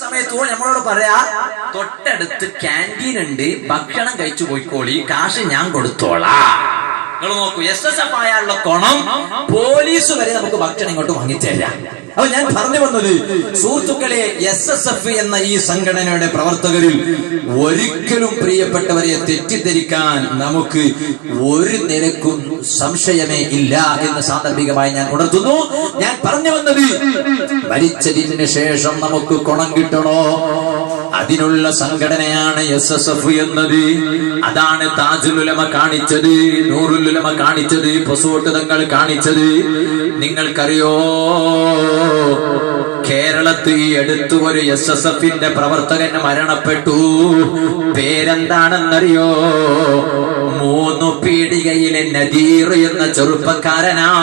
സമയത്തോ നമ്മളോട് പറയാ തൊട്ടടുത്ത് ക്യാൻറ്റീൻ ഉണ്ട്, ഭക്ഷണം കഴിച്ചു പോയിക്കോളി, കാശ് ഞാൻ കൊടുത്തോളാം. നിങ്ങൾ നോക്കൂ, SSF ആയാലുള്ള കോണം പോലീസ് വരെ നമുക്ക് ഭക്ഷണം ഇങ്ങോട്ട് വാങ്ങിത്തരാം. അപ്പൊ ഞാൻ പറഞ്ഞു വന്നത് സുഹൃത്തുക്കളെ, SSF എന്ന ഈ സംഘടനയുടെ പ്രവർത്തകരിൽ ഒരിക്കലും പ്രിയപ്പെട്ടവരെ തെറ്റിദ്ധരിക്കാൻ നമുക്ക് ഒരു നിരക്കും സംശയമേ ഇല്ല എന്ന് സാന്ദർഭികമായി ഞാൻ ഉണർത്തുന്നു. ഞാൻ പറഞ്ഞു വന്നത്, മരിച്ചതിന് ശേഷം നമുക്ക് ഗുണം കിട്ടണോ, അതിനുള്ള സംഘടനയാണ് SSF എന്നത്. അതാണ് താജുൽ ഉലമ കാണിച്ചത്, നൂറുൽ ഉലമ കാണിച്ചത്, പൊസോട്ട് തങ്ങൾ കാണിച്ചത്. നിങ്ങൾക്കറിയോ, കേരളത്തിൽ ഈ അടുത്ത് ഒരു SSFന്റെ പ്രവർത്തകൻ മരണപ്പെട്ടു. പേരെന്താണെന്നറിയോ? 3 പീടികയിലെ നദീർ എന്ന ചെറുപ്പക്കാരനാണ്.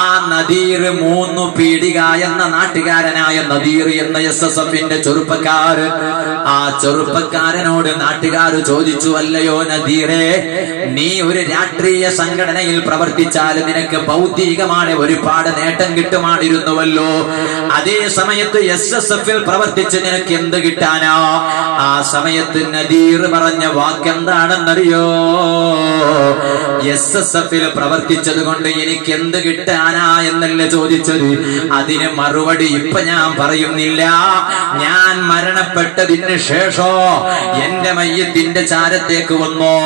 ആ നദീർ 3 പീടിക എന്ന നാട്ടുകാരനായ നദീർ എന്ന SSFന്റെ ചെറുപ്പക്കാരൻ. ആ ചെറുപ്പക്കാരനോട് നാട്ടുകാർ ചോദിച്ചു, അല്ലയോ നദീറേ, നീ ഒരു രാഷ്ട്രീയ സംഘടനയിൽ പ്രവർത്തിച്ചാൽ നിനക്ക് ഭൗതികമാണ് ഒരുപാട് നേട്ടം കിട്ടുമായിരുന്നുവല്ലോ, അതേ സമയത്ത് SSFൽ പ്രവർത്തിച്ച് നിനക്ക് എന്ത് കിട്ടാനാ? ആ സമയത്ത് നദീർ പറഞ്ഞ വാക്കെന്താണെന്നറിയോ? SSFൽ പ്രവർത്തിച്ചത് കൊണ്ട് എനിക്ക് എന്ത് കിട്ടാനാ എന്നല്ല ചോദിച്ചത്. അതിന് മറുപടി ഇപ്പൊ ഞാൻ പറയുന്നില്ല. ഞാൻ മരണപ്പെട്ടതിന് ശേഷോ എന്റെ മയ്യത്തിന്റെ ചാരത്തേക്ക് വന്നോ,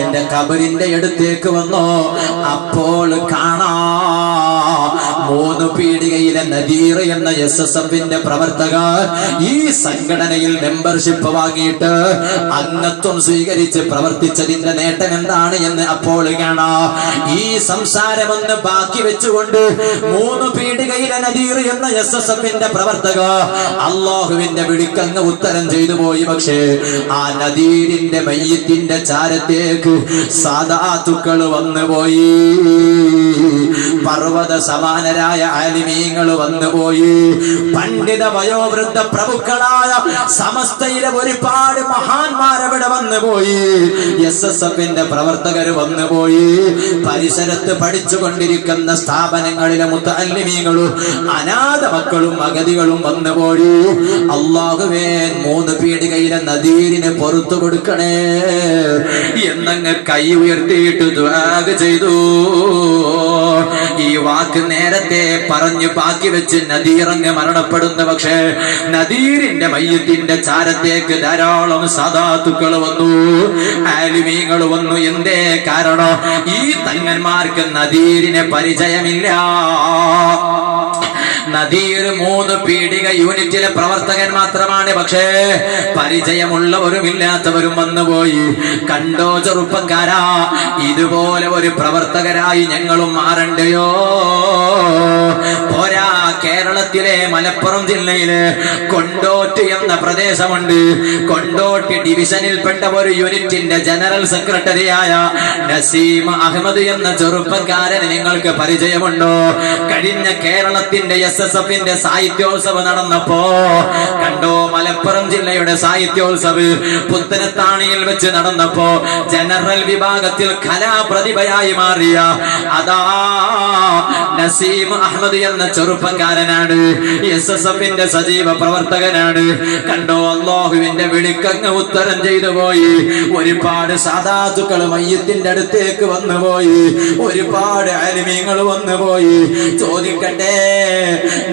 എന്റെ ഖബറിന്റെ അടുത്തേക്ക് വന്നോ, അപ്പോൾ കാണാ 3 പീടികയിലെ നദീർ എന്ന SSFന്റെ പ്രവർത്തകർ ഈ സംഘടനയിൽ മെമ്പർഷിപ്പ് വാങ്ങിയിട്ട് അംഗത്വം സ്വീകരിച്ച് പ്രവർത്തിച്ചതിന്റെ നേട്ടം എന്താണ് എന്ന് അപ്പോൾ കാണാം. ഈ സംസാരമൊന്ന് ബാക്കി വെച്ചുകൊണ്ട് 3 പീടികയിലെ നദീർ എന്ന SSFന്റെ പ്രവർത്തകർ അല്ലാഹുവിന്റെ വിളിക്കങ്ങ് ഉത്തരം ചെയ്തു പോയി. പക്ഷേ ആ നദീരിന്റെ മയ്യത്തിന്റെ ചാരത്തേക്ക് സാദാത്തുക്കൾ വന്നുപോയി, പർവ്വത സമാനരായ ആലിമീങ്ങൾ വന്നുപോയി, പണ്ഡിത വയോവൃദ്ധ പ്രഭുക്കളായ സമസ്തയിലെ ഒരുപാട് മഹാന്മാരവിടെ വന്നുപോയി, SSFന്റെ പ്രവർത്തകർ വന്നുപോയി, പരിസരത്ത് പഠിച്ചുകൊണ്ടിരിക്കുന്ന സ്ഥാപനങ്ങളിലെ മുത്തഅല്ലിമീങ്ങളും അനാഥ മക്കളും അഗതികളും വന്നുപോയി. അല്ലാഹുവേ, 3 പീടികയിലെ നദീരിന് പുറത്തു കൊടുക്കണേ എന്നങ്ങ് കൈ ഉയർത്തിയിട്ട് ദുആ ചെയ്തു. ഈ വാക്ക് നേരത്തെ പറഞ്ഞു ബാക്കി വെച്ച് നദീറങ്ങ് മരണപ്പെടുന്നു. പക്ഷേ നദീറിന്റെ മയ്യത്തിന്റെ ചാരത്തേക്ക് ധാരാളം സാദാത്തുക്കൾ വന്നു, ആലിമീങ്ങൾ വന്നു. എന്തേ കാരണം? ഈ തങ്ങന്മാർക്ക് നദീറിനെ പരിചയമില്ല. നദീർ 3 പീടിക യൂണിറ്റിലെ പ്രവർത്തകൻ മാത്രമാണ്. പക്ഷേ പരിചയമുള്ളവരും ഇല്ലാത്തവരും വന്നുപോയി. കണ്ടോ ചെറുപ്പക്കാരാ, ഇതുപോലെ ഒരു പ്രവർത്തകരായി ഞങ്ങളും മാറണ്ടയോ? പോരാ, കേരളത്തിലെ മലപ്പുറം ജില്ലയിലെ കൊണ്ടോട്ട് എന്ന പ്രദേശമുണ്ട്. കൊണ്ടോട്ട് ഡിവിഷനിൽപ്പെട്ട ഒരു യൂണിറ്റിന്റെ ജനറൽ സെക്രട്ടറിയായ നസീം അഹമ്മദ് എന്ന ചെറുപ്പക്കാരൻ നിങ്ങൾക്ക് പരിചയമുണ്ടോ? കഴിഞ്ഞ കേരളത്തിന്റെ SSFന്റെ സാഹിത്യോത്സവം നടന്നപ്പോ കണ്ടോ, മലപ്പുറം ജില്ലയുടെ സാഹിത്യോത്സവ് പുത്തനത്താണിയിൽ വെച്ച് നടന്നപ്പോ ജനറൽ വിഭാഗത്തിൽ കലാപ്രതിഭയായി മാറിയ അതാ നസീം അഹമ്മദ് എന്ന ചെറുപ്പക്കാരനാണ്. SSFന്റെ സജീവ പ്രവർത്തകനാണ്. കണ്ടോ, അല്ലാഹുവിന്റെ വിളിക്കങ്ങ് ഉത്തരം ചെയ്തു പോയി. ഒരുപാട് സാദാത്തുക്കൾ മയ്യത്തിന്റെ അടുത്തേക്ക് വന്നുപോയി, ഒരുപാട് ആലിമീങ്ങൾ വന്നുപോയി. ചോദിക്കട്ടെ,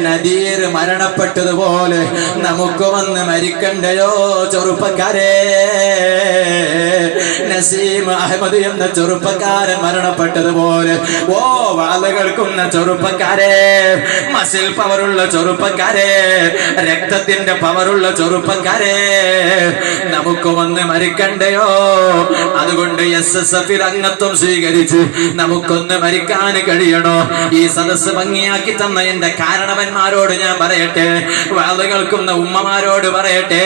നദീർ മരണപ്പെട്ടതുപോലെ നമുക്ക് വന്ന് മരിക്കണ്ടയോ ചെറുപ്പക്കാരെ? നസീം അഹമ്മദ് എന്ന ചെറുപ്പക്കാരൻ മരണപ്പെട്ടതുപോലെ, ഓ വാള കേൾക്കുന്ന ചെറുപ്പക്കാരെ, മസിൽ പവറുള്ള ചെറുപ്പക്കാരെ, രക്തത്തിന്റെ പവറുള്ള ചെറുപ്പക്കാരെ, നമുക്ക് വന്ന് മരിക്കണ്ടയോ? അതുകൊണ്ട് SSFൽ അംഗത്വം സ്വീകരിച്ച് നമുക്കൊന്ന് മരിക്കാൻ കഴിയണോ? ഈ സദസ്സ് ഭംഗിയാക്കി തന്ന എന്റെ കാരണവന്മാരോട് ഞാൻ പറയട്ടെ, വാള കേൾക്കുന്ന ഉമ്മമാരോട് പറയട്ടെ,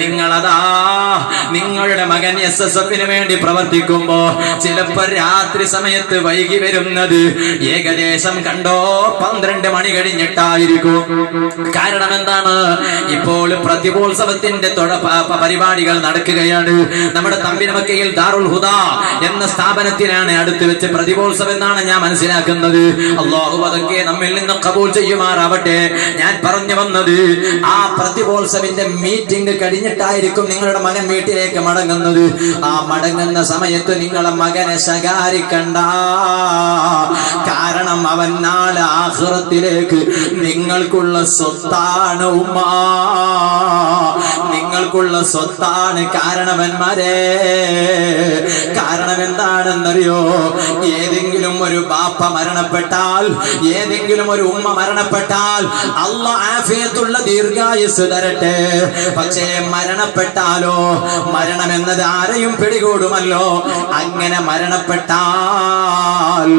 നിങ്ങളതാ നിങ്ങളുടെ മകൻ SSFന് വേണ്ടി പ്രവർത്തിക്കുമ്പോ ചിലപ്പോ രാത്രി സമയത്ത് വൈകി വരുന്നത് ഏകദേശം കണ്ടോ 12 മണി കഴിഞ്ഞിട്ടായിരിക്കും. കാരണം എന്താണ്? ഇപ്പോൾ പ്രതിഭോത്സവത്തിന്റെ പരിപാടികൾ നടക്കുകയാണ്. നമ്മുടെ തമ്പിനമക്കയിൽ ദാറുൽ ഹുദ എന്ന സ്ഥാപനത്തിനാണ് അടുത്ത് വെച്ച് പ്രതിഭോത്സവം എന്നാണ് ഞാൻ മനസ്സിലാക്കുന്നത്. അല്ലാഹു അതൊക്കെ നമ്മിൽ നിന്ന് കബൂൽ ചെയ്യുമാറാവട്ടെ. ഞാൻ പറഞ്ഞു വന്നത്, ആ പ്രതിഭോത്സവിന്റെ മീറ്റിംഗ് കഴിഞ്ഞിട്ടായിരിക്കും നിങ്ങളുടെ മകൻ വീട്ടിലേക്ക് മടങ്ങുന്നത്. ആ മടങ്ങുന്ന സമയത്ത് നിങ്ങളെ മകനെ ശകാരിക്കണ്ട. കാരണം അവൻ നാളെ ആഖിറത്തിലേക്ക് നിങ്ങൾക്കുള്ള സ്വത്താണ് ഉമ്മ, നിങ്ങൾക്കുള്ള സ്വത്താണ് കാരണവന്മാരെ. കാരണം എന്താണെന്നറിയോ? ഏതെങ്കിലും ഒരു ബാപ്പ മരണപ്പെട്ടാൽ, ഏതെങ്കിലും ഒരു ഉമ്മ മരണപ്പെട്ടാൽ അല്ലാഹു ആഫിയത്തുള്ള ദീർഘായുസ് തരട്ടെ. പക്ഷേ മരണപ്പെട്ടാലോ, മരണം എന്നത് ആരെയും പിടികൂടുമല്ലോ. അങ്ങനെ മരണപ്പെട്ടാൽ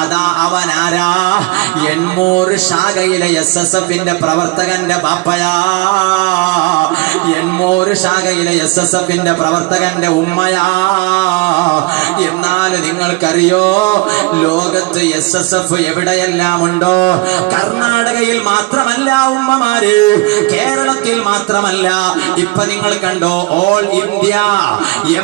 അതാ അവനാരാ? എൺമൂർ ശാഖയിലെ SSFന്റെ പ്രവർത്തകന്റെ ബാപ്പയാ, എൺമൂർ ശാഖയിലെ SSFന്റെ പ്രവർത്തകന്റെ ഉമ്മയാ. എന്നാൽ നിങ്ങൾക്കറിയോ, ലോകത്ത് SSF എവിടെയെല്ലാം ഉണ്ടോ? കർണാടകയിൽ മാത്രമല്ല ഉമ്മമാര്, കേരളത്തിൽ മാത്രമല്ല. ഇപ്പൊ നിങ്ങൾ കണ്ടോ, ഓൾ ഇന്ത്യ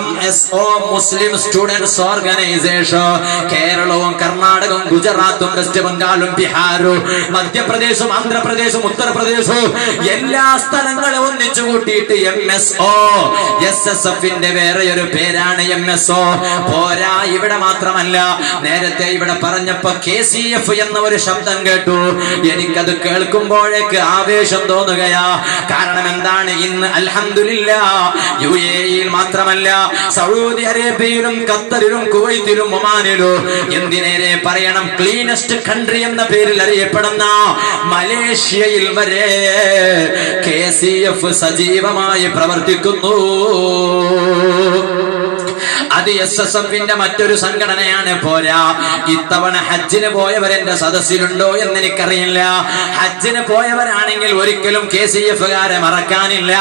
MSO മുസ്ലിം സ്റ്റുഡൻസ് ഓർഗനൈസേഷൻ, കേരളവും കർണാടകവും ഗുജറാത്തും വെസ്റ്റ് ബംഗാളും ബീഹാറും മധ്യപ്രദേശും ആന്ധ്രാപ്രദേശും ഉത്തർപ്രദേശും എല്ലാ സ്ഥലങ്ങളും ഒന്നിച്ചു കൂട്ടിയിട്ട് MSO, SSFന്റെ വേറെ ഒരു പേരാണ് MSO. പോരാ, ഇവിടെ മാത്രമല്ല, നേരത്തെ ഇവിടെ പറഞ്ഞപ്പോ KCF എന്ന ഒരു ശബ്ദം കേട്ടു. എനിക്കത് കേൾക്കുമ്പോഴേക്ക് ആവേശം തോന്നുകയാ. കാരണം എന്താണ്? ഇന്ന് അൽഹംദുലില്ലാഹ് UAEയിൽ മാത്രമല്ല, സൗദി അറേബ്യയിലും ഖത്തറിലും കുവൈത്തിലും ഒമാനിലും, എന്തിനേറെ പറയണം, ക്ലീനസ്റ്റ് കൺട്രി എന്ന പേരിൽ അറിയപ്പെടുന്ന മലേഷ്യയിൽ വരെ KCF സജീവമായി പ്രവർത്തിക്കുന്നു. അത് SSFന്റെ മറ്റൊരു സംഘടനയാണ്. പോരാ, ഇത്തവണ ഹജ്ജിന് പോയവരെന്റെ സദസ്സിലുണ്ടോ എന്ന് എനിക്കറിയില്ല. ഹജ്ജിന് പോയവരാണെങ്കിൽ ഒരിക്കലും KCFകാരെ മറക്കാനില്ല.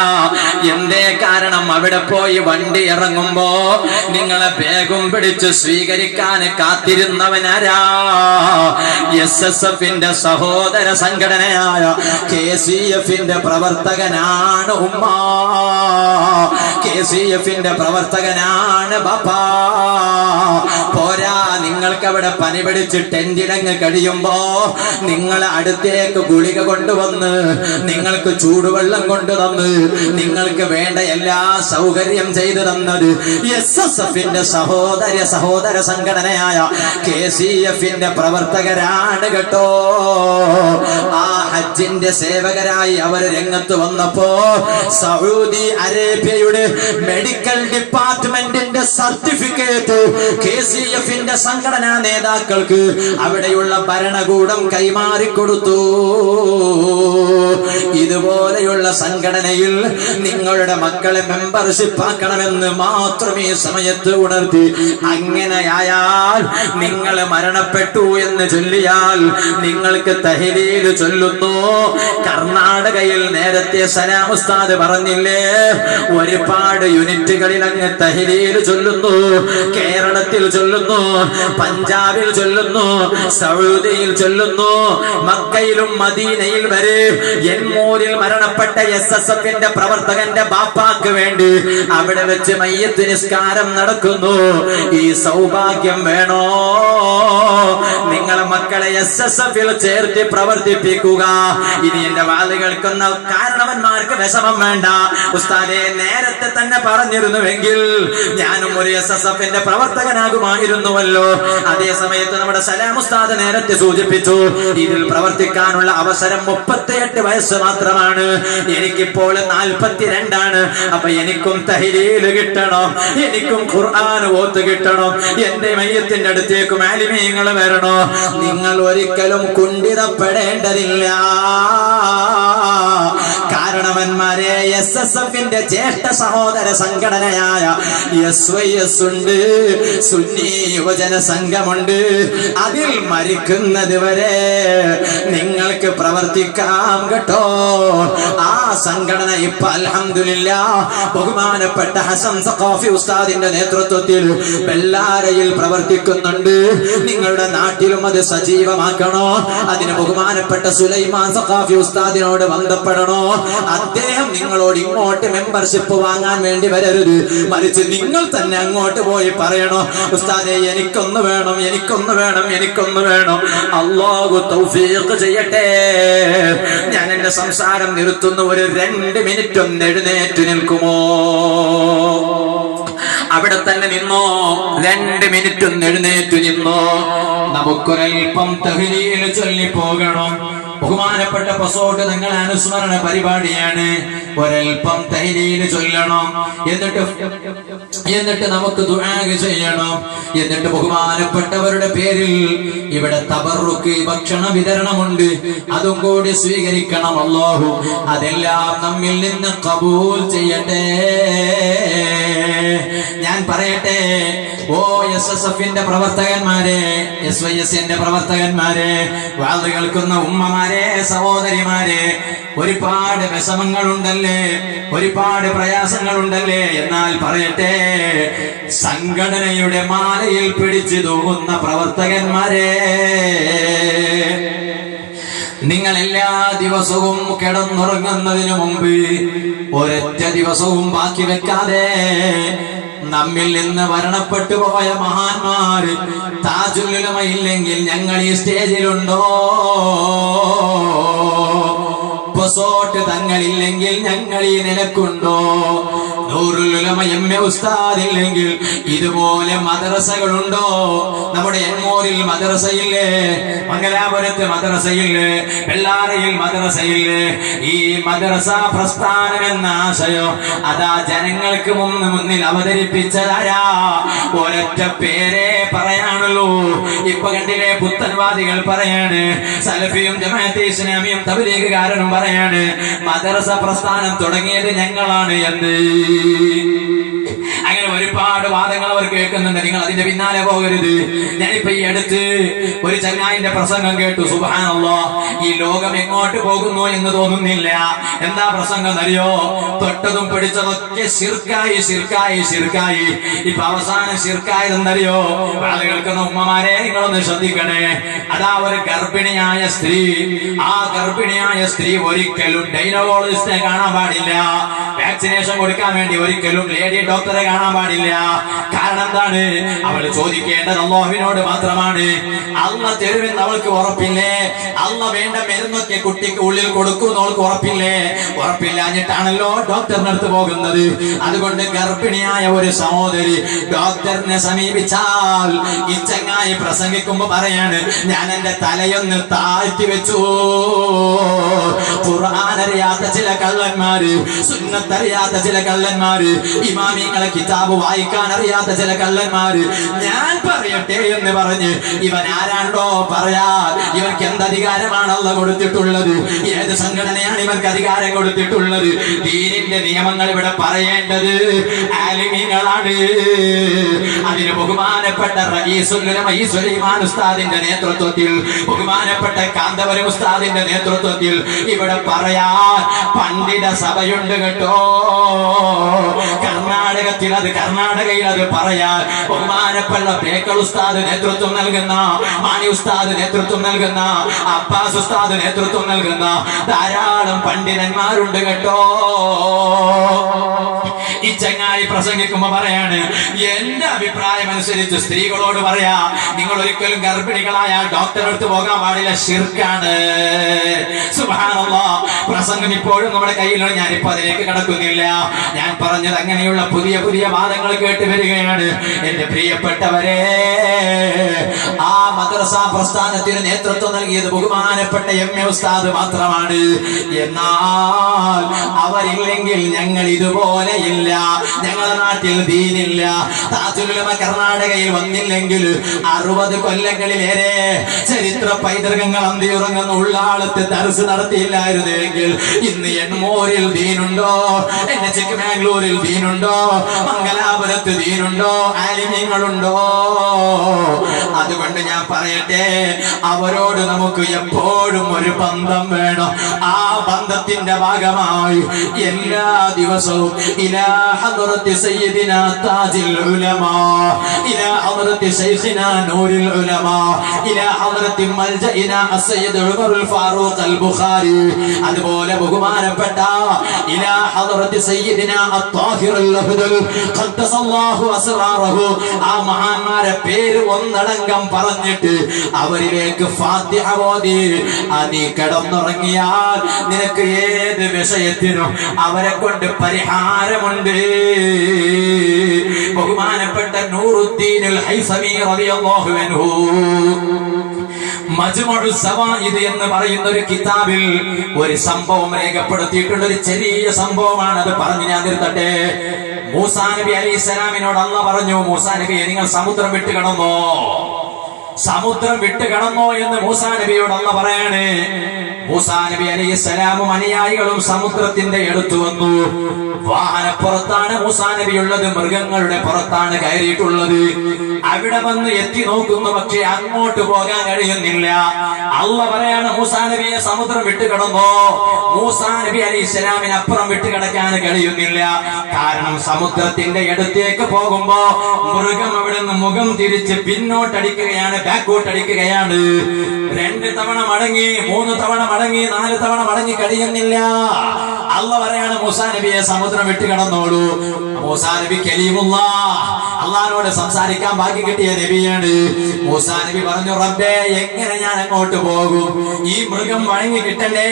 എന്തേ? കാരണം അവിടെ പോയി വണ്ടി ഇറങ്ങുമ്പോ നിങ്ങളെ വേഗം പിടിച്ച് സ്വീകരിക്കാൻ കാത്തിരുന്നവനാരാ? SSFന്റെ സഹോദര സംഘടനയായ KCFന്റെ പ്രവർത്തകനാണ് ഉമ്മ, KCFന്റെ പ്രവർത്തകനാണ് ബാപ്പ. പോരാ, നിങ്ങൾക്ക് അവിടെ പനി പിടിച്ച് ടെന്റിലങ്ങ് കഴിയുമ്പോ നിങ്ങളെ അടുത്തേക്ക് ഗുളിക കൊണ്ടുവന്ന്, നിങ്ങൾക്ക് ചൂടുവെള്ളം കൊണ്ടുതന്ന്, നിങ്ങൾക്ക് വേണ്ട എല്ലാ സൗകര്യം ചെയ്തു തന്നത് SSFന്റെ സഹോദര സംഘടനയായ KCFന്റെ പ്രവർത്തകരാണ് കേട്ടോ. ആ ഹജ്ജിന്റെ സേവകരായി അവർ രംഗത്ത് വന്നപ്പോ സൗദി അറേബ്യയുടെ മെഡിക്കൽ ഡിപ്പാർട്ട്മെന്റിന്റെ സർട്ടിഫിക്കറ്റ് KCFന്റെ സംഘടനാ നേതാക്കൾക്ക് അവിടെയുള്ള ഭരണകൂടം കൈമാറിക്കൊടുത്തു. ഇതുപോലെയുള്ള സംഘടനയിൽ നിങ്ങളുടെ മക്കളെ മെമ്പർഷിപ്പ് ആക്കണമെന്ന് മാത്രം ഈ സമയത്ത് ഉണർത്തി. അങ്ങനെയായാൽ നിങ്ങൾ മരണപ്പെട്ടു എന്ന് ചൊല്ലിയാൽ നിങ്ങൾക്ക് തഹ്ലീൽ ചൊല്ലുന്നു. കർണാടകയിൽ നേരത്തെ സലാം ഉസ്താദ് പറഞ്ഞില്ലേ, ഒരുപാട് യൂണിറ്റുകളിൽ അങ്ങ് തഹ്ലീൽ ചൊല്ലുന്നു. കേരളത്തിൽ ചൊല്ലുന്നു, പഞ്ചാബിൽ ചൊല്ലുന്നു, സൗദിയിൽ ചൊല്ലുന്നു, മക്കയിലും മദീനയിൽ വരെ. എൺമൂരിൽ മരണപ്പെട്ട SSFന്റെ പ്രവർത്തകന്റെ ബാപ്പാക്ക് വേണ്ടി അവിടെ വെച്ച് മയ്യത്ത് നിസ്കാരം നടക്കുന്നു. ഈ സൗഭാഗ്യം വേണോ? നിങ്ങളെ മക്കളെ SSFൽ ചേർത്ത് പ്രവർത്തിപ്പിക്കുക. ഇനി എന്റെ വാല് കേൾക്കുന്ന കാരണവന്മാർക്ക് വിഷമം വേണ്ട. ഉസ്താദെ, നേരത്തെ തന്നെ പറഞ്ഞിരുന്നുവെങ്കിൽ ഞാനും ഒരു SSFന്റെ പ്രവർത്തകനാകുമായിരുന്നുവല്ലോ. അതേ സമയത്ത് നമ്മുടെ സലാം ഉസ്താദ് നേരത്തെ സൂചിപ്പിച്ചു, ഇതിൽ പ്രവർത്തിക്കാനുള്ള അവസരം 38 വയസ്സ് മാത്രമാണ്. എനിക്കിപ്പോൾ 42 അപ്പൊ എനിക്കും തഹ്ലീൽ കിട്ടണം, എനിക്കും ഖുർആൻ ഓത്ത് കിട്ടണം, എന്റെ മയ്യത്തിന്റെ അടുത്തേക്കും ആലിമീങ്ങൾ വരണോ. നിങ്ങൾ ഒരിക്കലും കുണ്ഠിതപ്പെടേണ്ടതില്ല. കാരണം മഹാന്മാരെ, SSFന്റെ ജ്യേഷ്ഠ സഹോദര സംഘടനയായ SYS ഉണ്ട്, സുന്നി യുവജന സംഘമുണ്ട്. അതിൽ മരിക്കുന്നത് വരെ നിങ്ങൾക്ക് പ്രവർത്തിക്കാം കേട്ടോ. ആ സംഘടന ഇപ്പൊ അൽഹംദുലില്ലാഹ് ബഹുമാനപ്പെട്ട ഹസൻ സഖാഫി ഉസ്താദിന്റെ നേതൃത്വത്തിൽ ബെല്ലാരയിൽ പ്രവർത്തിക്കുന്നുണ്ട്. നിങ്ങളുടെ നാട്ടിലും അത് സജീവമാക്കണോ? അതിന് ബഹുമാനപ്പെട്ട സുലൈമാൻ സഖാഫി ഉസ്താദിനോട് ബന്ധപ്പെടണോ? അദ്ദേഹം നിങ്ങളോട് ഇങ്ങോട്ട് മെമ്പർഷിപ്പ് വാങ്ങാൻ വേണ്ടി വരരുത്, മറിച്ച് നിങ്ങൾ തന്നെ അങ്ങോട്ട് പോയി പറയണോ, ഉസ്താദെ എനിക്കൊന്ന് വേണം, എനിക്കൊന്ന് വേണം, എനിക്കൊന്ന് വേണം. അല്ലാഹു തൗഫീഖ് ചെയ്യട്ടെ. ഞാൻ എന്റെ സംസാരം നിർത്തുന്നു. ഒരു 2 മിനിറ്റ് ഒന്ന് എഴുന്നേറ്റ് നിൽക്കുമോ? അവിടെ തന്നെ നിന്നോ. 2 മിനിറ്റ് ഒന്ന് എഴുന്നേറ്റ് നിന്നോ. നമുക്കൊരൽപ്പം തഹ്ലീൽ ചൊല്ലി പോകണം. ബഹുമാനപ്പെട്ട പസോട്ട് നിങ്ങൾ അനുസ്മരണ പരിപാടിയാണ്. ഒരൽപ്പം തഹ്ലീൽ ചൊല്ലണം. എന്നിട്ട് നമുക്ക് ദുആ ചെയ്യണം. എന്നിട്ട് ബഹുമാനപ്പെട്ടവരുടെ പേരിൽ ഇവിടെ തബറുക്ക് ഭക്ഷണ വിതരണമുണ്ട്, അതും കൂടി സ്വീകരിക്കണം. അല്ലാഹു അതെല്ലാം നമ്മിൽ നിന്ന് ഖബൂൽ ചെയ്യട്ടെ. ഞാൻ പറയട്ടെ, ഓ SSFന്റെ പ്രവർത്തകന്മാരെ, SYSന്റെ പ്രവർത്തകന്മാരെ, വാള് കേൾക്കുന്ന ഉമ്മമാരെ, സഹോദരിമാരെ, ഒരുപാട് വിഷമങ്ങളുണ്ടല്ലേ, ഒരുപാട് പ്രയാസങ്ങളുണ്ടല്ലേ. എന്നാൽ പറയട്ടെ, സംഘടനയുടെ മാലയിൽ പിടിച്ചു തൂങ്ങുന്ന പ്രവർത്തകന്മാരെ, നിങ്ങൾ എല്ലാ ദിവസവും കിടന്നുറങ്ങുന്നതിനു മുമ്പ് ഒരൊറ്റ ദിവസവും ബാക്കി വെക്കാതെ നമ്മിൽ നിന്ന് മരണപ്പെട്ടു പോയ മഹാന്മാര് താജുൽ ഉലമ ഇല്ലെങ്കിൽ ഞങ്ങൾ ഈ സ്റ്റേജിലുണ്ടോ? പൊസോട്ട് തങ്ങളില്ലെങ്കിൽ ഞങ്ങൾ ഈ നിലക്കുണ്ടോ? നൂറുൽ ഉലമ MA ഉസ്താദ് ഇല്ലെങ്കിൽ ഇതുപോലെ മദ്രസകളുണ്ടോ? നമ്മുടെ എൻമൂരിൽ മദ്രസയില്ലേ? മംഗലാപുരത്ത് മദ്രസയില്ലേ? വെള്ളാറയിൽ മദ്രസയില്ലേ? ഈ മദ്രസ പ്രസ്ഥാനം എന്ന ആശയം അതാ ജനങ്ങൾക്ക് മുന്നിൽ അവതരിപ്പിച്ചതാരാ? ഒരൊറ്റ പേരെ പറയാനുള്ളൂ. ഇപ്പൊ കണ്ടില്ലേ, പുത്തൻവാദികൾ പറയാണ്, സലഫിയും ജമാഅത്തെ ഇസ്ലാമിയും തബ്ലീഗുകാരനും പറയാണ് മദ്രസ പ്രസ്ഥാനം തുടങ്ങിയത് ഞങ്ങളാണ് എന്ന്. അങ്ങനെ ഒരുപാട് വാദങ്ങൾ അവർ കേൾക്കുന്നുണ്ട്. നിങ്ങൾ അതിന്റെ പിന്നാലെ പോകരുത്. ഞാനിപ്പോ ഈ അടുത്ത് ഒരു ചങ്ങായിന്റെ പ്രസംഗം കേട്ടു. സുബ്ഹാനല്ലാഹ്, ഈ ലോകം എങ്ങോട്ട് പോകുന്നു എന്ന് തോന്നുന്നില്ല. എന്താ പ്രസംഗം അറിയോ? തൊട്ടതും പിടിച്ചതൊക്കെ ശിർക്കായി, ശിർക്കായി, ശിർക്കായി. ഇപ്പൊ അവസാനം ശിർക്കായത് എന്തറിയോ? ആളുകൾക്കൊന്ന് ഉമ്മമാരെ നിങ്ങളൊന്ന് ശ്രദ്ധിക്കണേ. അതാ ഒരു ഗർഭിണിയായ സ്ത്രീ, ആ ഗർഭിണിയായ സ്ത്രീ ഒരിക്കലും ഗൈനക്കോളജിസ്റ്റിനെ കാണാൻ പാടില്ല. വാക്സിനേഷൻ കൊടുക്കാൻ വേണ്ടി ഒരിക്കലും ലേഡി ഡോക്ടറെ കാണാൻ പാടില്ല. കാരണം എന്താണ്? അവൾ ചോദിക്കേണ്ടത് അല്ലാഹുവിനോട് മാത്രമാണ്. അല്ലാഹ് തരുമെന്ന് അവൾക്ക് ഉറപ്പില്ലേ? അല്ലാഹ് വേണ്ട മരുന്നൊക്കെ കുട്ടിക്ക് ഉള്ളിൽ കൊടുക്കുമെന്ന് അവൾക്ക് ഉറപ്പില്ലേ? ഉറപ്പില്ലാഞ്ഞിട്ടാണല്ലോ ഡോക്ടറിന്റെ അടുത്ത് പോകുന്നത്. അതുകൊണ്ട് ഗർഭിണിയായ ഒരു സഹോദരി ഡോക്ടറിനെ സമീപിച്ചാൽ ഈ ചങ്ങായി പ്രസംഗിക്കുമ്പോ പറയാണ്, ഞാൻ എന്റെ തലയൊന്ന് താഴ്ത്തി വെച്ചു. ഖുർആൻ അറിയാത്ത ചില കള്ളന്മാര്, സുന്നത്തറിയാത്ത ചില കള്ളന്മാര്, ഇമാമിങ്ങളെ കിതാബ് വായിക്കാൻ അറിയാത്ത ചില കള്ളന്മാര്, ഞാൻ പറയട്ടെ എന്ന് പറഞ്ഞ് ഇവൻ ആരാണ്ടോ പറയാ. ഇവർക്ക് എന്ത് അധികാരമാണ് അല്ലാഹ് കൊടുത്തിട്ടുള്ളത്? ഏത് സംഘടനയാണ് ഇവർക്ക് അധികാരം കൊടുത്തിട്ടുള്ളത്? ദീനിന്റെ നിയമങ്ങൾ ഇവിടെ പറയേണ്ടത് ആലിമീങ്ങളാണ്. അതിന് ബഹുമാനപ്പെട്ട റഈസുൽ ഉലമ സുലൈമാൻ ഉസ്താദിന്റെ നേതൃത്വത്തിൽ, ബഹുമാനപ്പെട്ട കാന്തപുരം ഉസ്താദിന്റെ നേതൃത്വത്തിൽ ഇവിടെ പറയാൻ പണ്ഡിത സഭയുണ്ട് കേട്ടോ. കർണാടകത്തിൽ അത്, കർണാടകയിൽ അത് പറയാൻ ബഹുമാനപ്പെട്ട ബേക്കൽ ഉസ്താദ് നേതൃത്വം നൽകുന്ന, മാണി ഉസ്താദ് നേതൃത്വം നൽകുന്ന, അബ്ബാസ് ഉസ്താദ് നേതൃത്വം നൽകുന്ന ധാരാളം പണ്ഡിതന്മാരുണ്ട് കേട്ടോ. ഈ ചങ്ങായി പ്രസംഗിക്കുമ്പോ പറയാണ്, എന്റെ അഭിപ്രായം അനുസരിച്ച് സ്ത്രീകളോട് പറയാ, നിങ്ങൾ ഒരിക്കലും ഗർഭിണികളായ ഡോക്ടറെ അടുത്ത് പോകാൻ പാടില്ല, ശിർക്കാണ്. സുബ്ഹാനല്ലാഹ്, പ്രസംഗം ഇപ്പോഴും നമ്മുടെ കയ്യിലാണ്. ഞാനിപ്പോ അതിലേക്ക് കടക്കുന്നില്ല. ഞാൻ പറഞ്ഞത് അങ്ങനെയുള്ള പുതിയ പുതിയ വാദങ്ങൾ കേട്ട് വരികയാണ്. എന്റെ പ്രിയപ്പെട്ടവരെ, ആ മദ്രസ പ്രസ്ഥാനത്തിന് നേതൃത്വം നൽകിയത് ബഹുമാനപ്പെട്ട MA ഉസ്താദ് മാത്രമാണ്. എന്നാൽ അവരില്ലെങ്കിൽ ഞങ്ങൾ ഇതുപോലെയില്ല. ഞങ്ങളുടെ നാട്ടിൽ ദീനില്ല. താജുൽ ഉലമ കർണാടകയിൽ വന്നില്ലെങ്കിൽ 60 കൊല്ലങ്ങളിലേറെ ചരിത്ര പൈതൃകങ്ങൾ അന്തിയുറങ്ങുന്ന ഉള്ളാളത്ത് ദർസ് നടത്തിയില്ലായിരുന്നെങ്കിൽ ഇന്ന് എണ്ണൂരിൽ ദീനുണ്ടോ, എന്നെ ചിക്കമാംഗ്ലൂരിൽ ദീനുണ്ടോ, മംഗലാപുരത്ത് ദീനുണ്ടോ, ആലിമ്യങ്ങളുണ്ടോ? അതുകൊണ്ട് ഞാൻ പറയട്ടെ, അവരോട് നമുക്ക് എപ്പോഴും ഒരു ബന്ധം വേണം. ആ ബന്ധത്തിന്റെ ഭാഗമായി എല്ലാ ദിവസവും ഇലാ ഹദ്റത്തി സയ്യിദിനാ താജിൽ ഉലമാ, ഇലാ ഹദ്റത്തി ശൈഖിനാ നൂറുൽ ഉലമാ, ഇലാ ഹദ്റത്തി മൽജഇനാ അസ്സയ്യിദ് ഉമറുൽ ഫാറൂഖ് അൽ ബുഖാരി, അതുപോലെ ബഹുമാനപ്പെട്ട ഇലാ ഹദ്റത്തി സയ്യിദിനാ അത്വാഹിറുൽ അഫ്ദൽ ഖദ്ദസല്ലാഹു അസ്റാറഹു, ആ മഹാന്മാരെ പേര് ഒന്നടങ്കം പറഞ്ഞിട്ട് അവരിലേക്ക് ഫാത്തിഹ ഓതി നീ കിടന്നുറങ്ങിയാൽ നിനക്ക് ഏത് വിഷയത്തിനും അവരെ കൊണ്ട് പരിഹാരമുണ്ട്. ബഹുമാനപ്പെട്ട നൂറുദ്ദീൻ അൽ ഹൈസമി റളിയല്ലാഹു അൻഹു മജ്മുഉ സവാഇദ് എന്ന് പറയുന്ന ഒരു കിതാബിൽ ഒരു സംഭവം രേഖപ്പെടുത്തിയിട്ടുണ്ട്. ഒരു ചെറിയ സംഭവമാണ്, അത് പറഞ്ഞ് ഞാൻ നിർത്തട്ടെ. മൂസാ നബി അലൈഹിസ്സലാമിനോട് അല്ലാഹ് പറഞ്ഞു, മൂസാ നബിയെ നിങ്ങൾ സമുദ്രം വിട്ട് കടന്നോ, സമുദ്രം വിട്ട് കടന്നോ എന്ന് മൂസാ നബിയോട് അല്ലാഹ് പറയാണ്. മൂസാ നബി അലൈഹിസ്സലാമും അനുയായികളും സമുദ്രത്തിന്റെ അടുത്ത് വന്നു. വാഹനപ്പുറത്താണ് മൂസാ നബി ഉള്ളത്, മൃഗങ്ങളുടെ പുറത്താണ് കയറിയിട്ടുള്ളത്. അവിടെ വന്ന് എത്തി നോക്കുന്നു, പക്ഷെ അങ്ങോട്ട് പോകാൻ കഴിയുന്നില്ല. അല്ലാഹ് പറയാണ്, മൂസാ നബിയെ സമുദ്രം വിട്ട് കടന്നോ. മൂസാ നബി അലൈഹിസ്സലാമിന് അപ്പുറം വിട്ട് കിടക്കാൻ കഴിയുന്നില്ല. കാരണം സമുദ്രത്തിന്റെ അടുത്തേക്ക് പോകുമ്പോ മൃഗം അവിടെ നിന്ന് മുഖം തിരിച്ച് പിന്നോട്ടടിക്കുകയാണ്, ബാക്കോട്ടടിക്കുകയാണ്. 2 തവണ മടങ്ങി, 3 തവണ മടങ്ങി, 4 തവണ മടങ്ങി കഴിയുന്നില്ല. അല്ലാഹ് പറയാണ്, മൂസാ നബിയെ സമുദ്രം വിട്ട് കടന്നോളൂ. മൂസാ നബി കലീമുല്ലാഹ്, അള്ളാഹുവോട് സംസാരിക്കാൻ ഭാഗ്യം കിട്ടിയ നബിയാണ്. മൂസാ നബി പറഞ്ഞു, റബ്ബേ എങ്ങനെ ഞാൻ അങ്ങോട്ട് പോകും? ഈ മൃഗം മടങ്ങി കിട്ടണ്ടേ?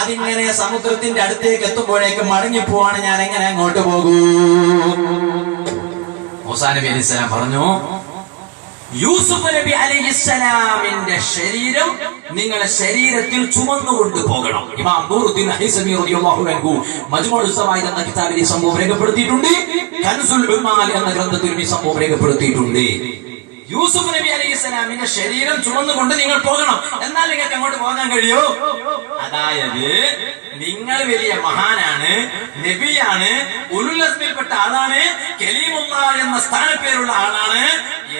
അതിങ്ങനെ സമുദ്രത്തിന്റെ അടുത്തേക്ക് എത്തുമ്പോഴേക്കും മടങ്ങി പോവാണ്, ഞാൻ എങ്ങനെ അങ്ങോട്ട് പോകൂ? മൂസാ നബി അലൈഹിസ്സലാം പറഞ്ഞു, യൂസുഫ് നബി അലൈഹിസ്സലാമിന്റെ ശരീരം നിങ്ങളുടെ ശരീരത്തിൽ ചുമന്നുകൊണ്ട് പോകണം. ഇമാം നൂറുദ്ദീൻ ഹൈസമി റളിയല്ലാഹു അൻഹു മജ്മുഉ സവാഇദ് എന്ന കിതാബിൽ ഈ സംഭവം രേഖപ്പെടുത്തിയിട്ടുണ്ട്. കൻസുൽ ഉമാൽ എന്ന ഗ്രന്ഥത്തിൽ ഈ സംഭവം രേഖപ്പെടുത്തിയിട്ടുണ്ട്. യൂസുഫ് നബി അലൈഹിസ്സലാമിന്റെ ശരീരം ചുമന്നുകൊണ്ട് നിങ്ങൾ പോകണം, എന്നാൽ നിങ്ങൾക്ക് അങ്ങോട്ട് പോകാൻ കഴിയോ? അതായത് നിങ്ങൾ വലിയ മഹാനാണ്, നബിയാണ്, ഉലുൽ അസ്മിൽപ്പെട്ട ആളാണ്, കലീമുല്ലാഹ് എന്ന സ്ഥാനപ്പേരുള്ള ആളാണ്.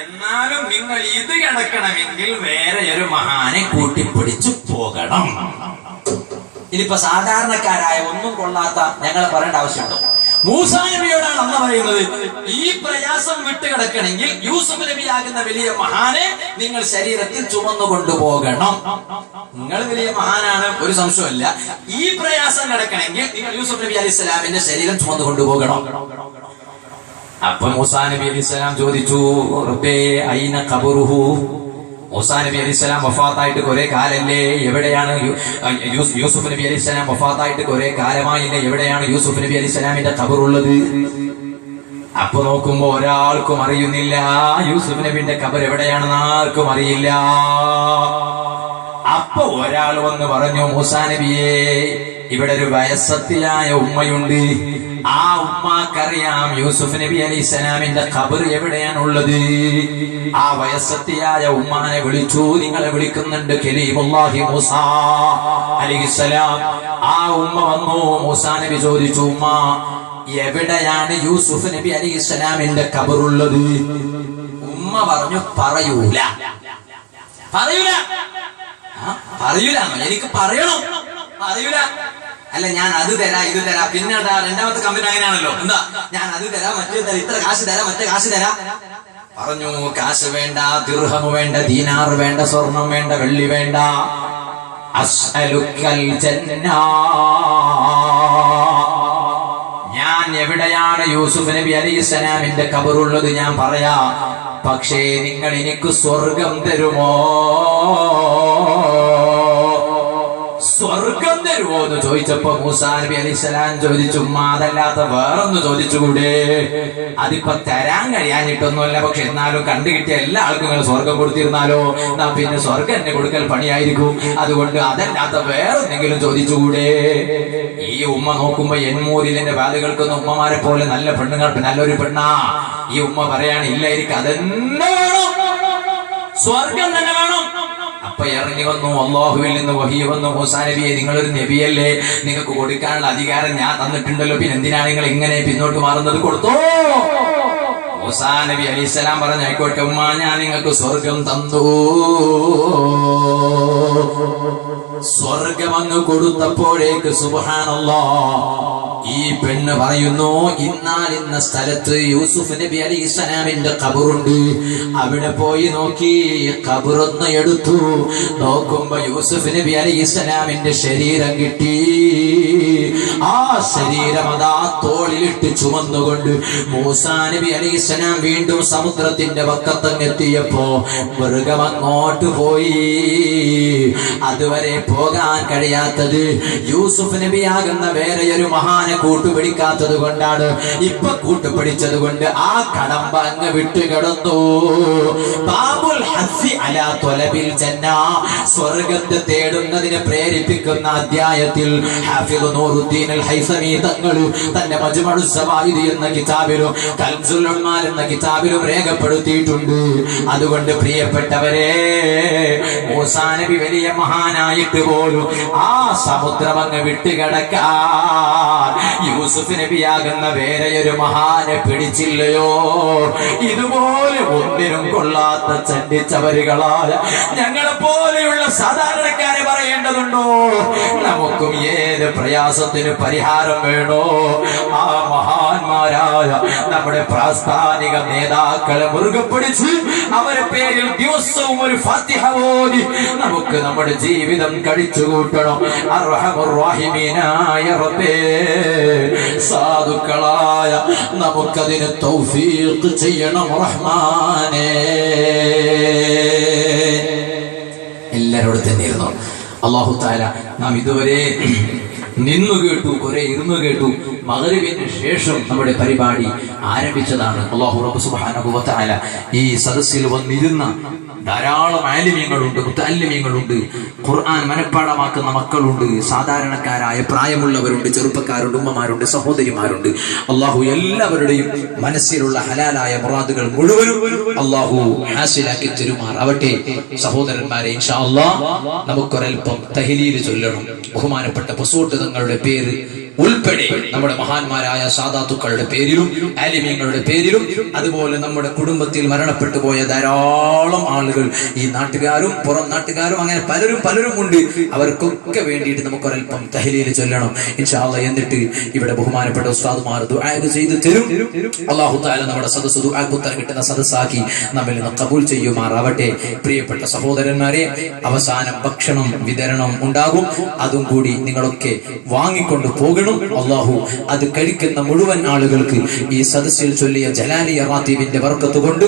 എന്നാലും നിങ്ങൾ ഇത് കിടക്കണമെങ്കിൽ വേറെ ഒരു മഹാനെ കൂട്ടിപ്പിടിച്ചു പോകണം. ഇനിയിപ്പോ സാധാരണക്കാരായ ഒന്നും കൊള്ളാത്ത ഞങ്ങൾ പറയേണ്ട ആവശ്യമുണ്ടോ? മൂസാ നബിയോടാണ് അല്ലാഹ് പറയുന്നത്, ഈ പ്രയാസം വിട്ടുകിടക്കണമെങ്കിൽ യൂസുഫ് നബിയാകുന്ന വലിയ മഹാനെ നിങ്ങൾ ശരീരത്തിൽ ചുമന്നു കൊണ്ടുപോകണം. നിങ്ങൾ വലിയ മഹാനാണ്, ഒരു സംശയമില്ല. ഈ പ്രയാസം കിടക്കണമെങ്കിൽ നിങ്ങൾ യൂസുഫ് നബി അലൈഹിസ്സലാമിന്റെ ശരീരം ചുമന്നു കൊണ്ടുപോകണം. അപ്പൊ മൂസാ നബി അലൈഹിസ്സലാം ചോദിച്ചു, റബ്ബേ ഐന ഖബറുഹു? മൂസാ നബി അലൈഹിസ്സലാം വഫാത്തായിട്ട് കുറെ കാലല്ലേ, എവിടെയാണ് യൂസുഫ് നബി അലൈഹിസ്സലാം വഫാത്തായിട്ട് കുറെ കാലമായില്ലേ, എവിടെയാണ് യൂസുഫ് നബി അലൈഹിസ്സലാമിന്റെ ഖബറുള്ളത്? അപ്പൊ നോക്കുമ്പോ ഒരാൾക്കും അറിയുന്നില്ല യൂസുഫ് നബിന്റെ ഖബർ എവിടെയാണെന്ന് ആർക്കും അറിയില്ല. അപ്പൊ ഒരാൾ വന്ന് പറഞ്ഞു, മൂസാ നബിയെ, ഇവിടെ ഒരു വയസ്സത്തിയായ ഉമ്മയുണ്ട്. ആ ഉമ്മാക്കറിയാം യൂസുഫ് നബി അലൈഹിസ്സലാമിന്റെ ഖബർ എവിടെയാണുള്ളത്. ആ വയസ്സത്തിയായ ഉമ്മാനെ വിളിച്ചു. നിങ്ങളെ വിളിക്കുന്നുണ്ട് കലീമുല്ലാഹി മൂസാ അലൈഹിസ്സലാം. ആ ഉമ്മ വന്നു. മൂസാ നബി ചോദിച്ചു, ഉമ്മ എവിടെയാണ് യൂസുഫ് നബി അലൈഹിസ്സലാമിന്റെ ഖബറുള്ളത്? ഉമ്മ പറഞ്ഞു, പറയൂല. പറയൂല പറയൂല എനിക്ക് പറയണം, പറയൂല. അല്ല, ഞാൻ അത് തരാം, ഇത് തരാം. പിന്നെ രണ്ടാമത്തെ കമ്പനി അങ്ങനെയാണല്ലോ, എന്താ ഞാൻ അത് തരാം, മറ്റേ തരാം, ഇത്ര കാശ് തരാം, മറ്റേ കാശ് തരാം. പറഞ്ഞു, കാശ് വേണ്ട, ദിർഹം വേണ്ട, ദീനാർ വേണ്ട, സ്വർണം വേണ്ട, വെള്ളി വേണ്ട. അസ്അലുക്കൽ ജന്ന. ഞാൻ എവിടെയാണ് യൂസുഫ് നബി അലൈഹിസ്സലാമിന്റെ ഖബറുള്ളത് ഞാൻ പറയാ, പക്ഷേ നിങ്ങൾ എനിക്ക് സ്വർഗം തരുമോ? സ്വർഗം തരുമോ എന്ന് ചോദിച്ചപ്പോ മൂസാ നബി അലൈഹിസ്സലാം ചോദിച്ചു, ഉമ്മ അതല്ലാത്ത വേറൊന്ന് ചോദിച്ചുകൂടെ? അതിപ്പോ തരാൻ കഴിയാഞ്ഞിട്ടൊന്നുമല്ല, പക്ഷെ എന്നാലും കണ്ടു കിട്ടിയ എല്ലാ ആൾക്കും നിങ്ങൾ സ്വർഗം കൊടുത്തിരുന്നാലോ, നാം പിന്നെ സ്വർഗം എന്നെ കൊടുക്കൽ പണിയായിരിക്കും. അതുകൊണ്ട് അതല്ലാത്ത വേറൊന്നെങ്കിലും ചോദിച്ചുകൂടെ? ഈ ഉമ്മ നോക്കുമ്പോ എൻമൂരിലിന്റെ വാലുകൾക്കൊന്നും ഉമ്മമാരെ പോലെ നല്ല പെണ്ണുങ്ങൾ, നല്ലൊരു പെണ്ണാ. ഈ ഉമ്മ പറയാണ്, ഇല്ല എനിക്ക് അതെന്നെ വേണം, സ്വർഗം തന്നെ വേണം. അപ്പൊ ഇറങ്ങി വന്നു, അല്ലാഹുവിൽ നിന്ന് വഹി വന്നു, മൂസാ നബിയെ നിങ്ങളൊരു നബിയല്ലേ, നിങ്ങൾക്ക് കൊടുക്കാനുള്ള അധികാരം ഞാൻ തന്നിട്ടുണ്ടല്ലോ, പിന്നെ എന്തിനാണ് നിങ്ങൾ ഇങ്ങനെ പിന്നോട്ട് മാറുന്നത്? കൊടുത്തോ. മൂസാ നബി അലൈഹിസ്സലാം പറഞ്ഞു, ആയിക്കോട്ടെ ഉമ്മ, ഞാൻ നിങ്ങൾക്ക് സ്വർഗം തന്നു. സ്വർഗം അങ്ങ് കൊടുത്തപ്പോഴേക്ക് സുബ്ഹാനല്ലാഹ് ഈ പെണ്ണ് പറയുന്നു, ഇന്ന സ്ഥലത്ത് യൂസുഫ് നബി അലൈഹിസ്സലാമിന്റെ ഖബറുണ്ട്, അവിടെ പോയി നോക്കി. ഖബറൊന്ന് എടുത്തു നോക്കുമ്പോ യൂസുഫ് നബി അലൈഹിസ്സലാമിന്റെ ശരീരം കിട്ടി. ആ ശരീരം അതാ തോളിലിട്ട് ചുമന്നുകൊണ്ട് മൂസാ നബി അലൈഹിസ്സലാം വീണ്ടും സമുദ്രത്തിന്റെ വക്കത്തങ്ങെത്തിയപ്പോ മൃഗം അങ്ങോട്ട് പോയി. അതുവരെ പോകാൻ കഴിയാത്തത് യൂസുഫ് നബിയാകുന്ന വേറെയൊരു മഹാനെ കൂട്ടുപിടിക്കാത്തത് കൊണ്ടാണ്. ഇപ്പൊ കൂട്ടുപിടിച്ചത് കൊണ്ട് ആ കടമ്പ അങ്ങ് വിട്ടുകിടന്നു. ബാബുൽ ഹസ്സി അലാ ത്വലബിൽ ജന്ന, സ്വർഗത്തെ തേടുന്നതിനെ പ്രേരിപ്പിക്കുന്ന അധ്യായത്തിൽ ഹാഫിദ് നൂറുദ്ദീൻ അൽ ഹൈസമി തങ്ങൾ തന്റെ മജ്മുഉസ് സവായിദ് എന്ന കിതാബിലും കൻസുൽ ഉൽമാൽ എന്ന കിതാബിലും രേഖപ്പെടുത്തിയിട്ടുണ്ട്. അതുകൊണ്ട് പ്രിയപ്പെട്ടവരെ, മൂസാ നബി വലിയ മഹാനായിട്ട് പോലും ആ സമുദ്രം അങ്ങ് വിട്ടുകിടക്കാൻ യൂസുഫ് നബിയാകുന്ന വേറെയൊരു മഹാനെ പിടിച്ചില്ലയോ? ഇതുപോലെ ഒന്നിനും കൊള്ളാത്ത ചണ്ടിച്ചവരുകളായ ഞങ്ങളെ പോലെയുള്ള സാധാരണക്കാരെ പറയേണ്ടതുണ്ടോ? നമുക്കും ഏത് പ്രയാസത്തിന് പരിഹാരം വേണോ? ആ മഹാന്മാരായ നമ്മുടെ പ്രാസ്ഥാനിക നേതാക്കളെ മുറുകെ പിടിച്ച് അവരെ പേരിൽ ദിവസവും ഒരു ഫാത്തിഹ ഓതി നമുക്ക് നമ്മുടെ ജീവിതം കഴിച്ചുകൂട്ടണം. അർഹമുർ റഹീമീനായ റബ്ബേ, സാധുക്കളായ നമുക്കതിന് തൗഫീഖ് ചെയ്യണം റഹ്മാനേ. എല്ലാരോടും തന്നെ ഇരുന്നു. അല്ലാഹു തആല നാം ഇതുവരെ നിന്നു കേട്ടു, കുറെ ഇരുന്നു കേട്ടു. മഗ്‌രിബിന് ശേഷം നമ്മുടെ പരിപാടി ആരംഭിച്ചതാണ്. അല്ലാഹു റബ്ബ് സുബ്ഹാനഹു വ തആല ഈ സദസ്സിൽ വന്നിരുന്ന ധാരാളം ആലിമീങ്ങളുണ്ട്, മുതഅല്ലിമീങ്ങളുണ്ട്, ഖുർആൻ മനഃപ്പാഠമാക്കുന്ന മക്കളുണ്ട്, സാധാരണക്കാരായ പ്രായമുള്ളവരുണ്ട്, ചെറുപ്പക്കാരുണ്ട്, ഉമ്മമാരുണ്ട്, സഹോദരിമാരുണ്ട്. അല്ലാഹു എല്ലാവരുടെയും മനസ്സിലുള്ള ഹലാലായ മുറാദുകൾ മുഴുവനും അല്ലാഹു ഹാസിലാക്കി തരുമാറാവട്ടെ. സഹോദരന്മാരെ, ഇൻഷാ അല്ലാഹ് നമുക്കൊരൽപ്പം തഹ്ലീൽ ചൊല്ലണം. ബഹുമാനപ്പെട്ട പൊസോട്ട് തങ്ങളുടെ പേര് ഉൾപ്പെടെ നമ്മുടെ മഹാന്മാരായ സാദാത്തുക്കളുടെ പേരിലും ആലിമീങ്ങളുടെ പേരിലും അതുപോലെ നമ്മുടെ കുടുംബത്തിൽ മരണപ്പെട്ടു പോയ ധാരാളം ആളുകൾ, ഈ നാട്ടുകാരും പുറം നാട്ടുകാരും, അങ്ങനെ പലരും ഉണ്ട്. അവർക്കൊക്കെ വേണ്ടിയിട്ട് നമുക്കൊരൽപ്പം തഹ്ലീൽ ചൊല്ലണം ഇൻഷാ അല്ലാഹ്. എന്നിട്ട് ഇവിടെ ബഹുമാനപ്പെട്ട ഉസ്താദുമാർ ദുആ ചെയ്ത് തരും. അല്ലാഹു തആല നമ്മുടെ സദസ്സ് ദുആക്ക് ഉത്തരം കിട്ടുന്ന സദസ്സാക്കി നമ്മിൽ നിന്ന് ഖബൂൽ ചെയ്യുമാറാവട്ടെ. പ്രിയപ്പെട്ട സഹോദരന്മാരെ, അവസാനം ഭക്ഷണം വിതരണം ഉണ്ടാകും. അതും കൂടി നിങ്ങളൊക്കെ വാങ്ങിക്കൊണ്ട് പോകണം. അല്ലാഹു അത് കഴിക്കുന്ന മുഴുവൻ ആളുകൾക്ക് ഈ സദസ്സിൽ ചൊല്ലിയ ജലാലിയ റാത്തീബിന്റെ ബർക്കത്ത് കൊണ്ട്